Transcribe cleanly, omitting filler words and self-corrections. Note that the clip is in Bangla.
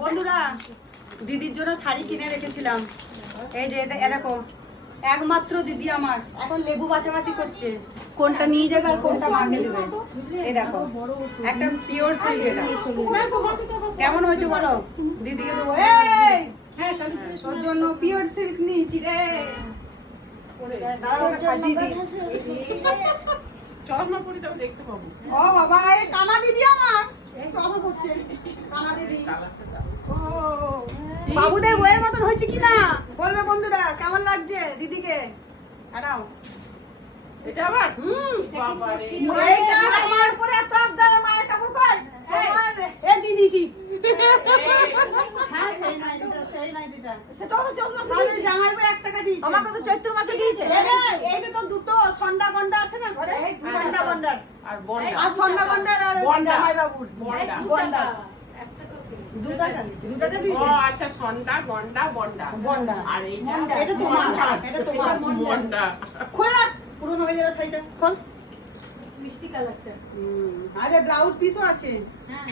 বন্ধুরা দিদির জন্য শাড়ি কিনে রেখেছিলাম। এই যে দেখো, একমাত্র দিদি আমার এখন লেবু বাছাবাছি করছে কোনটা নিয়ে যাবে আর কোনটা মাকে দেবে। এই দেখো একটা পিওর সিল্ক, এটা কেমন হয়েছে বলো? দিদিকে দেবো। তোর জন্য পিওর সিল্ক নিয়েছি রে। দাঁড়া, ওকে সাজিয়ে দিই। চশমা পরি তবে দেখতে পাবো। ও বাবা, এই কানা দিদি আমার চশমা পড়ছে, কানা দিদি। ও বাবুদের বইয়ের মতন হয়েছে কিনা বলবে বন্ধুরা, কেমন লাগছে দিদিকে? আনাও এটা আবার বাবা রে, এইটা তোমার পরে টপ দাও, মায়ের কাপড় কর তোমার এ দিয়ে দিয়েছি। হ্যাঁ সেই নাই দিটা, সেই নাই দিটা, সেটাও তো চৈত্র মাসে তাহলে জামাই বই 1 টাকা দিয়েছে। আমাকে তো চৈত্র মাসে দিয়েছে। এইটা তো দুটো সন্ডা গন্ডা আছে না ঘরে, সন্ডা গন্ডার আর বন্ডা, আর সন্ডা গন্ডার আর বন্ডা। জামাই বাবুর বন্ডা। গন্ডা। একটা তো দিই। 2 টাকা, 2 টাকা ও দিয়েছে। আচ্ছা, সন্ডা গন্ডা বন্ডা বন্ডা। আর এইটা এটা তোমার, এটা তোমার। বন্ডা। খোল না, পুরনো হয়ে যাবে শাড়িটা, খোল। মিষ্টি কালারটা। আরে ব্লাউজ পিসও আছে। হ্যাঁ